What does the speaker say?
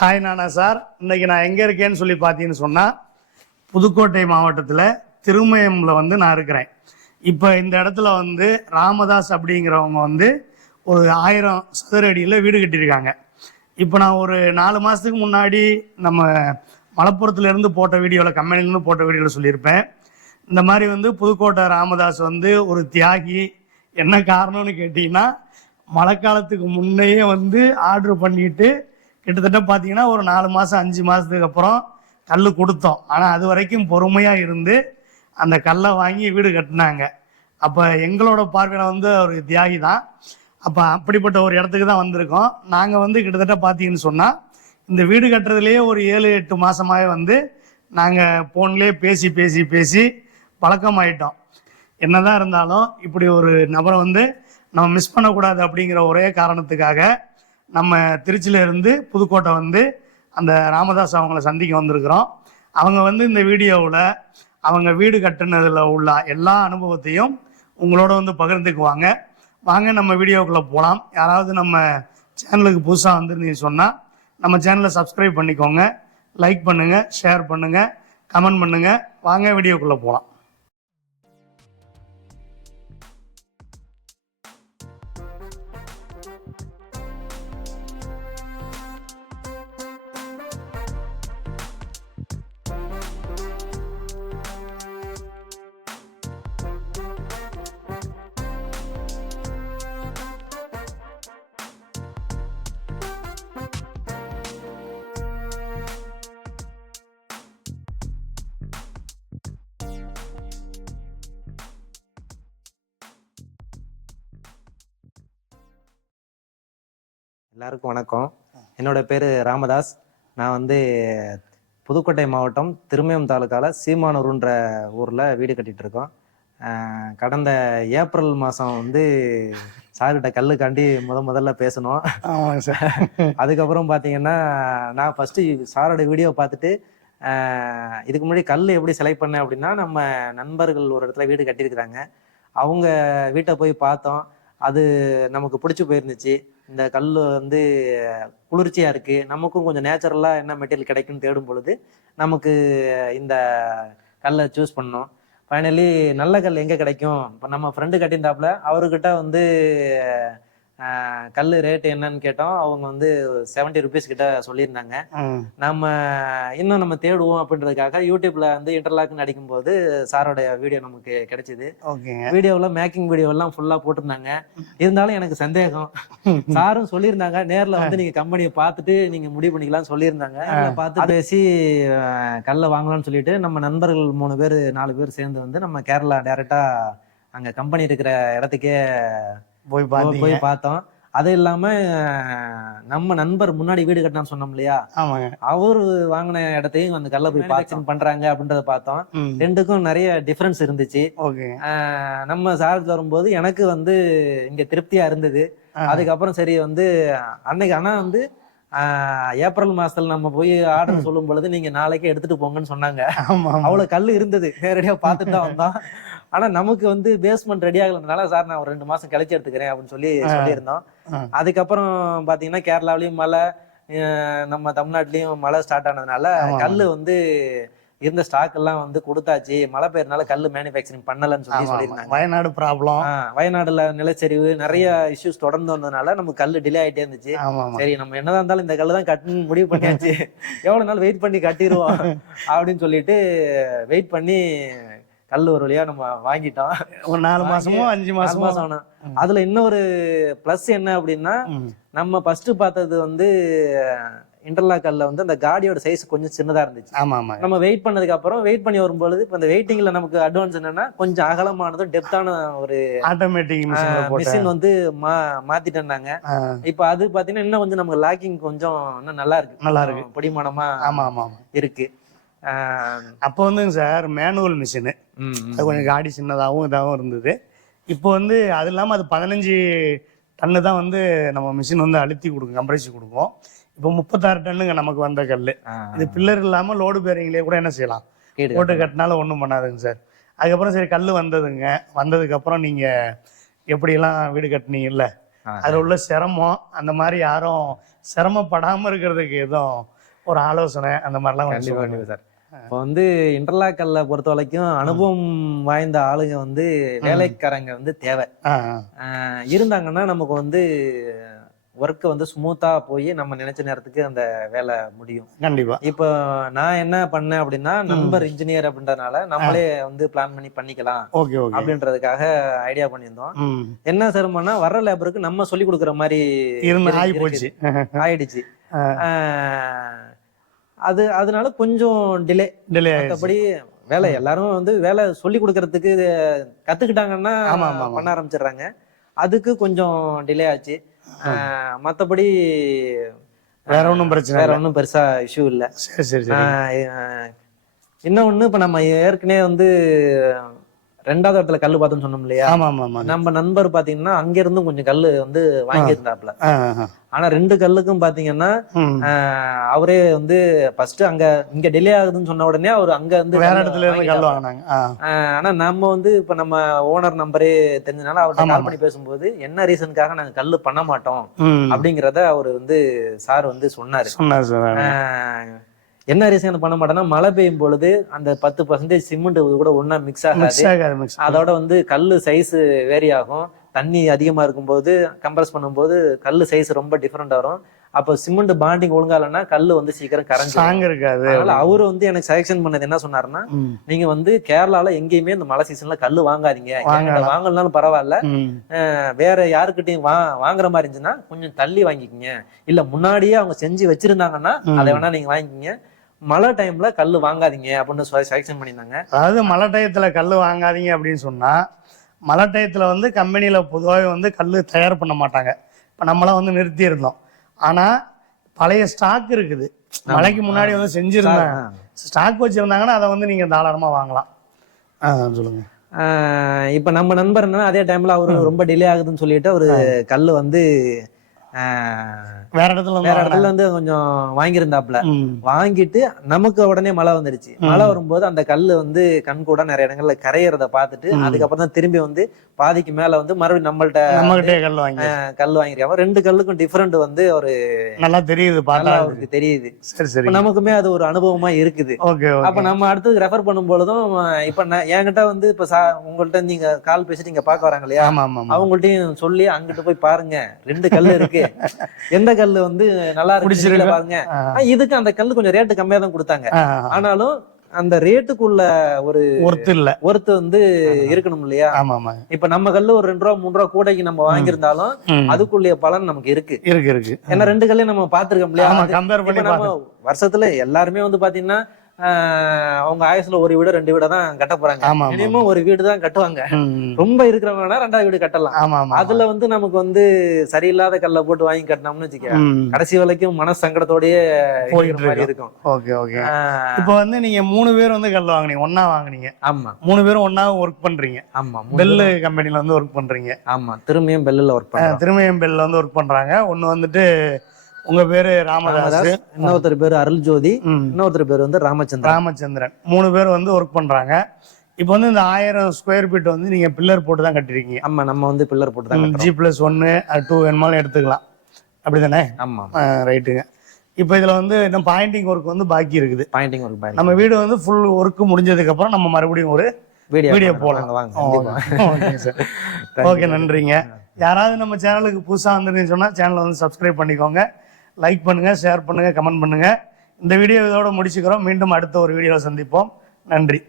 Hi நானா sir. இன்னைக்கு நான் எங்கே இருக்கேன்னு சொல்லி பார்த்தீங்கன்னு சொன்னால், புதுக்கோட்டை மாவட்டத்தில் திருமயமில் நான் இருக்கிறேன். இப்போ இந்த இடத்துல ராமதாஸ் அப்படிங்கிறவங்க ஒரு 1000 சதுர அடியில் வீடு கட்டியிருக்காங்க. இப்போ நான் ஒரு 4 மாதத்துக்கு முன்னாடி நம்ம மலப்புரத்துலேருந்து போட்ட வீடியோவில், கம்பெனிலேருந்து போட்ட வீடியோவில் சொல்லியிருப்பேன். இந்த மாதிரி புதுக்கோட்டை ராமதாஸ் ஒரு தியாகி. என்ன காரணம்னு கேட்டிங்கன்னா, மழைக்காலத்துக்கு முன்னையே ஆர்டர் பண்ணிட்டு கிட்டத்தட்ட பார்த்தீங்கன்னா ஒரு 4 மாதம் 5 மாதத்துக்கு அப்புறம் கல் கொடுத்தோம். ஆனால் அது வரைக்கும் பொறுமையாக இருந்து அந்த கல்லை வாங்கி வீடு கட்டினாங்க. அப்போ எங்களோட பார்வையில் ஒரு தியாகி தான். அப்போ அப்படிப்பட்ட ஒரு இடத்துக்கு தான் வந்திருக்கோம். நாங்கள் கிட்டத்தட்ட பார்த்தீங்கன்னு சொன்னால் இந்த வீடு கட்டுறதுலேயே ஒரு 7-8 மாதமாகவே நாங்கள் ஃபோன்லேயே பேசி பேசி பேசி பழக்கமாயிட்டோம். என்னதான் இருந்தாலும் இப்படி ஒரு நபரை நம்ம மிஸ் பண்ணக்கூடாது அப்படிங்கிற ஒரே காரணத்துக்காக நம்ம திருச்சியிலேருந்து புதுக்கோட்டை அந்த ராமதாஸ் அவங்கள சந்திக்க வந்திருக்கிறோம். அவங்க இந்த வீடியோவில் அவங்க வீடு கட்டுனதில் உள்ள எல்லா அனுபவத்தையும் உங்களோட பகிர்ந்துக்குவாங்க. வாங்க நம்ம வீடியோக்குள்ளே போகலாம். யாராவது நம்ம சேனலுக்கு புதுசாக வந்துருந்தீங்கன்னு சொன்னால் நம்ம சேனலை சப்ஸ்கிரைப் பண்ணிக்கோங்க, லைக் பண்ணுங்கள், ஷேர் பண்ணுங்கள், கமெண்ட் பண்ணுங்கள். வாங்க வீடியோக்குள்ளே போகலாம். எல்லாருக்கும் வணக்கம். என்னோட பேர் ராமதாஸ். நான் புதுக்கோட்டை மாவட்டம் திருமயம் தாலுக்கால சீமானூர்ன்ற ஊரில் வீடு கட்டிட்டு இருக்கோம். கடந்த ஏப்ரல் மாதம் சார்கிட்ட கல்லுக்காண்டி முதல்ல பேசணும். ஆமாங்க சார். அதுக்கப்புறம் பார்த்தீங்கன்னா நான் ஃபஸ்ட்டு சாரோட வீடியோ பார்த்துட்டு இதுக்கு முன்னாடி கல் எப்படி செலக்ட் பண்ணேன் அப்படின்னா, நம்ம நண்பர்கள் ஒரு இடத்துல வீடு கட்டியிருக்கிறாங்க. அவங்க வீட்டை போய் பார்த்தோம். அது நமக்கு பிடிச்சி போயிருந்துச்சு. இந்த கல் குளிர்ச்சியாக இருக்குது, நமக்கும் கொஞ்சம் நேச்சுரலாக என்ன மெட்டீரியல் கிடைக்குன்னு தேடும் பொழுது நமக்கு இந்த கல்லை சூஸ் பண்ணோம். ஃபைனலி நல்ல கல் எங்கே கிடைக்கும்? இப்போ நம்ம ஃப்ரெண்டு கட்டியிருந்தாப்புல அவர்கிட்ட கல் ரேட்டு என்னன்னு கேட்டோம். அவங்க 70 ருபீஸ் கிட்ட சொல்லியிருந்தாங்க. நம்ம தேடுவோம் அப்படின்றதுக்காக யூடியூப்ல இன்டர்லாக்னு அடிக்கும்போது சாரோட வீடியோ நமக்கு கிடைச்சிது. வீடியோவில் மேக்கிங் வீடியோ எல்லாம் ஃபுல்லா போட்டிருந்தாங்க. இருந்தாலும் எனக்கு சந்தேகம். சாரும் சொல்லியிருந்தாங்க நேரில் நீங்க கம்பெனியை பார்த்துட்டு நீங்க முடிவு பண்ணிக்கலாம்னு சொல்லியிருந்தாங்க. பார்த்து பேசி கல்லை வாங்கலாம்னு சொல்லிட்டு நம்ம நண்பர்கள் 3 பேர் 4 பேர் சேர்ந்து நம்ம கேரளா டைரக்டா அங்க கம்பெனி இருக்கிற இடத்துக்கே போய் பார்த்தோம். அது இல்லாம நம்ம நண்பர் முன்னாடி வீடு கட்டினான்னு சொன்னோம் இல்லையா, அவரு வாங்கின இடத்தையும் அந்த கல்ல போய் பார்த்து பண்றாங்க அப்படின்றத பார்த்தோம். ரெண்டுக்கும் நிறைய டிஃபரன்ஸ் இருந்துச்சு. நம்ம சார்ஜ் வரும்போது எனக்கு இங்க திருப்தியா இருந்தது. அதுக்கப்புறம் சரி அன்னைக்கு ஆனா ஏப்ரல் மாசத்துல நம்ம போய் ஆர்டர் சொல்லும் பொழுது நீங்க நாளைக்கே எடுத்துட்டு போங்கன்னு சொன்னாங்க. அவ்வளவு கல் இருந்தது, நேரடியா பார்த்துட்டு தான் வந்தோம். ஆனா நமக்கு பேஸ்மெண்ட் ரெடி ஆகலனால சார் நான் ஒரு 2 மாசம் கழிச்சு எடுத்துக்கிறேன் அப்படின்னு சொல்லியிருந்தோம். அதுக்கப்புறம் பாத்தீங்கன்னா கேரளாவிலயும் மழை, நம்ம தமிழ்நாட்டிலயும் மழை ஸ்டார்ட் ஆனதுனால கல்லு இருந்த ஸ்டாக் எல்லாம் கொடுத்தாச்சு. மழை பெய்யறதுனால கல்லு மேனுஃபேக்சரிங் பண்ணலன்னு சொல்லியிருந்தாங்க. வயநாடு ப்ராப்ளம், வயநாடுல நிலச்சரிவு, நிறைய இஷ்யூஸ் தொடர்ந்து வந்ததுனால நமக்கு கல்லு டிலே ஆயிட்டே இருந்துச்சு. சரி நம்ம என்னதான் இருந்தாலும் இந்த கல்லு தான் கட்டணும்னு முடிவு பண்ணியாச்சு. எவ்வளவு நாள் வெயிட் பண்ணி கட்டிடுவோம் அப்படின்னு சொல்லிட்டு வெயிட் பண்ணி கல் ஒரு வழியா நம்ம வாங்கிட்டோம். ஒரு 4 மாசமோ 5 மாசமோ ஆனா அதுல இன்னொரு பிளஸ் என்ன அப்படின்னா, நம்ம ஃபர்ஸ்ட் பார்த்தது இன்டர்லாக் கல்ல அந்த காடியோட சைஸ் கொஞ்சம் சின்னதா இருந்துச்சு. நம்ம வெயிட் பண்ணதுக்கு அப்புறம் வெயிட் பண்ணி வரும்பொழுது இப்ப இந்த வெயிட்டிங்ல நமக்கு அட்வான்ஸ் என்னன்னா கொஞ்சம் அகலமானதும் டெப்தான ஒரு ஆட்டோமேட்டிக் மிஷின் மாத்திட்டாங்க. இப்ப அது பாத்தீங்கன்னா இன்னும் கொஞ்சம் நமக்கு லாக்கிங் கொஞ்சம் இன்னும் நல்லா இருக்கு, பிடிமானமா இருக்கு. அப்போ சார் மேனுவல் மிஷினு, அது கொஞ்சம் காடி சின்னதாகவும் இதாகவும் இருந்தது. இப்போ அது இல்லாமல் அது 15 டன்னு தான் நம்ம மிஷின் அழுத்தி கொடுக்கும், கம்ப்ரஸி கொடுக்கும். இப்போ 36 டன்னுங்க நமக்கு வந்த கல். இது பில்லர் இல்லாமல் லோடு பேரிங்லேயே கூட என்ன செய்யலாம், போட்டு கட்டினாலும் ஒன்றும் பண்ணாதுங்க சார். அதுக்கப்புறம் சரி கல் வந்ததுங்க. வந்ததுக்கப்புறம் நீங்கள் எப்படியெல்லாம் வீடு கட்டினீங்கல்ல, அதுல உள்ள சிரமம் அந்த மாதிரி யாரும் சிரமப்படாம இருக்கிறதுக்கு எதுவும் ஒரு ஆலோசனை அந்த மாதிரிலாம் கொஞ்சம் கண்டிப்பா சொல்லுங்க. கண்டிப்பா சார். இப்போ வந்து இன்டர்லாக் கல்ல பொறுத்த வரைக்கும் அனுபவம் வாய்ந்த ஆளுங்க வந்து வேலைக்காரங்க வந்து தேவை. ஆ, இருந்தாங்கன்னா நமக்கு வந்து ஒர்க்கை வந்து ஸ்மூத்தா போய் நம்ம நினைச்ச நேரத்துக்கு அந்த வேலை முடியும். கண்டிப்பா. இப்போ நான் என்ன பண்ணேன் அப்படின்னா, நண்பர் இன்ஜினியர் அப்படின்றதுனால நம்மளே வந்து பிளான் பண்ணிக்கலாம் ஓகே ஓகே. அப்படின்றதுக்காக ஐடியா பண்ணியிருந்தோம். ம். என்ன சிரமம்னா வர்ற லேபருக்கு நம்ம சொல்லி கொடுக்குற மாதிரி ஆகி போச்சு. ஆயிடுச்சு. அது அதனால கொஞ்சம் டிலே டிலே மற்றபடி வேலை எல்லாரும் வந்து வேலை சொல்லி கொடுக்கறதுக்கு கத்துக்கிட்டாங்கன்னா பண்ண ஆரம்பிச்சிடுறாங்க. அதுக்கு கொஞ்சம் டிலே ஆச்சு. மற்றபடி வேற ஒன்றும் பிரச்சனை வேற ஒன்றும் பெருசா இஷ்யூ இல்லை. சரி சரி சரி. இன்னொன்னு இப்ப நம்ம ஏற்கனவே வந்து 2வது இடத்துல கல்லு பார்த்தோம்னு சொன்னோம் இல்லையா? ஆமா ஆமா ஆமா. நம்ம நண்பர் பாத்தீங்கன்னா அங்க இருந்தும் கொஞ்சம் கல்லு வந்து வாங்கியிருந்தாப்ல. ஆனா 2 கல்லுக்கும் பாத்தீங்கன்னா அவரே வந்து ஃபர்ஸ்ட் இங்க டிலே ஆகுதுன்னு சொன்ன உடனே அவர் அங்க வந்து வேற இடத்துல இருந்து கல் வாங்கினாங்க. ஆனா நம்ம வந்து இப்ப நம்ம ஓனர் நம்பரே தெரிஞ்சனால அவர்கிட்ட கால் பண்ணி பேசும்போது என்ன ரீசனுக்காக நாங்க கல்லு பண்ண மாட்டோம் அப்படிங்கறத அவர் வந்து சார் வந்து சொன்னாரு. என்ன ரீசன் பண்ண மாட்டேன்னா, மழை பெய்யும் பொழுது அந்த 10% சிமெண்ட் கூட ஒன்னா மிக்ஸ் ஆகாது. அதோட வந்து கல்லு சைஸ் வேரி ஆகும். தண்ணி அதிகமா இருக்கும்போது கம்ப்ரஸ் பண்ணும்போது கல்லு சைஸ் ரொம்ப டிஃபரெண்ட் வரும். அப்ப சிமெண்ட் பாண்டிங் ஒழுங்கா இல்லைன்னா கல்லு வந்து சீக்கிரம் கரைஞ்சு இருக்காது. அதனால அவரு வந்து எனக்கு சஜெக்ஷன் பண்ணது என்ன சொன்னாருன்னா, நீங்க வந்து கேரளால எங்கேயுமே இந்த மழை சீசன்ல கல்லு வாங்காதீங்க. வாங்கலனாலும் பரவாயில்ல, வேற யாருக்கிட்டையும் வாங்குற மாதிரி இருந்துச்சுன்னா கொஞ்சம் தள்ளி வாங்கிக்கிங்க. இல்ல முன்னாடியே அவங்க செஞ்சு வச்சிருந்தாங்கன்னா அதை வேணா நீங்க வாங்கிக்கிங்க. மழை டைம்ல கல்லு வாங்காதீங்க அப்படின்னு சஜெக்ஷன் பண்ணியிருந்தாங்க. அதாவது மழை டயத்துல கல்லு வாங்காதீங்க அப்படின்னு சொன்னா, மழை டயத்துல வந்து கம்பெனியில பொதுவாகவே வந்து கல்லு தயார் பண்ண மாட்டாங்க. இப்போ நம்மளாம் வந்து நிறுத்தி இருந்தோம். ஆனா பழைய ஸ்டாக் இருக்குது, மழைக்கு முன்னாடி வந்து செஞ்சிருந்தாங்க, ஸ்டாக் வச்சிருந்தாங்கன்னா அதை வந்து நீங்க தாராளமா வாங்கலாம். சொல்லுங்க. இப்ப நம்ம நண்பர் என்னன்னா அதே டைம்ல அவரு ரொம்ப டிலே ஆகுதுன்னு சொல்லிட்டு அவரு கல்லு வந்து வேற இடத்துல வந்து கொஞ்சம் வாங்கியிருந்தாப்ல. வாங்கிட்டு நமக்கு உடனே மழை வந்துருச்சு. மழை வரும்போது அந்த கல்லு வந்து கண் கூட நிறைய இடங்கள்ல கரையறத பார்த்துட்டு அதுக்கப்புறம் தான் திரும்பி வந்து பாதிக்கு மேல வந்து மறுபடியும் நம்மள்ட்ட கல் வாங்கிருக்காங்க. 2 கல்லுக்கும் டிஃபரெண்ட் வந்து ஒரு நல்லா தெரியுது, அவருக்கு தெரியுது. நமக்குமே அது ஒரு அனுபவமா இருக்குது. அப்ப நம்ம அடுத்தது ரெஃபர் பண்ணும் பொழுதும் இப்ப என்கிட்ட வந்து இப்ப உங்கள்ட்ட நீங்க கால் பேசிட்டு இங்க பாக்க வராங்க இல்லையா, அவங்கள்ட்டையும் சொல்லி அங்கிட்டு போய் பாருங்க 2 கல்லு இருக்கு, எந்த கல்லு வந்து நல்லா இருக்கு பாருங்க. இதுக்கு அந்த கல்லு கொஞ்சம் ரேட்டு கம்மியா தான் கொடுத்தாங்க. ஆனாலும் அந்த ரேட்டுக்குள்ள ஒரு ஒர்த்து வந்து இருக்கணும் இல்லையா? இப்ப நம்ம கல்லு ஒரு 2 ரூபா 3 ரூபா கூடைக்கு நம்ம வாங்கியிருந்தாலும் அதுக்குள்ள பலன் நமக்கு இருக்கு. ஏன்னா 2 கல்லையும் நம்ம பாத்துருக்கோம் இல்லையா? வருஷத்துல எல்லாருமே வந்து பாத்தீங்கன்னா அவங்க ஆயுசுல ஒரு வீடு 2 வீட தான் கட்ட போறாங்க. மினிமம் ஒரு வீடு தான் கட்டுவாங்க. ரொம்ப இருக்கிறவங்கன்னா 2வது வீடு கட்டலாம். அதுல வந்து நமக்கு வந்து சரியில்லாத கல்ல போட்டு வாங்கி கட்டினோம்னு வச்சுக்க, கடைசி வரைக்கும் மன சங்கடத்தோடயே இருக்கும். இப்ப வந்து நீங்க 3 பேர் வந்து கல் வாங்குனீங்க, ஒன்னா வாங்குனீங்க. ஆமா, 3 பேரும் ஒன்னா ஒர்க் பண்றீங்க. ஆமா, பெல் கம்பெனில வந்து ஒர்க் பண்றீங்க. ஆமா, திரும்பியும் பெல்ல ஒர்க் பண்றாங்க. திரும்பியும் பெல்ல வந்து ஒர்க் பண்றாங்க. ஒன்னு வந்துட்டு உங்க பேரு ராமதாஸ், இன்னொருத்தர் பேரு அருள் ஜோதி, இன்னொருத்தர் பேரு வந்து ராமச்சந்திரன். 3 பேர் வந்து ஒர்க் பண்றாங்க. இப்போ வந்து இந்த 1000 ஸ்கொயர் ஃபீட் வந்து நீங்க பில்லர் போட்டு தான் கட்டிருக்கீங்க. ஆமா, நம்ம வந்து பில்லர் போட்டு தான் G+1 2 வேணுமாலும் எடுத்துக்கலாம், அப்படிதானே? ஆமா, ரைட்டுங்க. இப்போ இதுல வந்து இன்னும் பாயிண்டிங் ஒர்க் வந்து பாக்கி இருக்குது. பாயிண்டிங் ஒர்க் நம்ம வீடு வந்து ஃபுல் ஒர்க் முடிஞ்சதுக்கு அப்புறம் நம்ம மறுபடியும் ஒரு வீடியோ போடலாம். ஓகே, நன்றிங்க. யாராவது நம்ம சேனலுக்கு புதுசா வந்துருன்னு சொன்னா சேனலை வந்து சப்ஸ்கிரைப் பண்ணிக்கோங்க, லைக் பண்ணுங்க, ஷேர் பண்ணுங்க, கமெண்ட் பண்ணுங்க. இந்த வீடியோ இதோட முடிச்சுக்கிறோம். மீண்டும் அடுத்த ஒரு வீடியோவில் சந்திப்போம். நன்றி.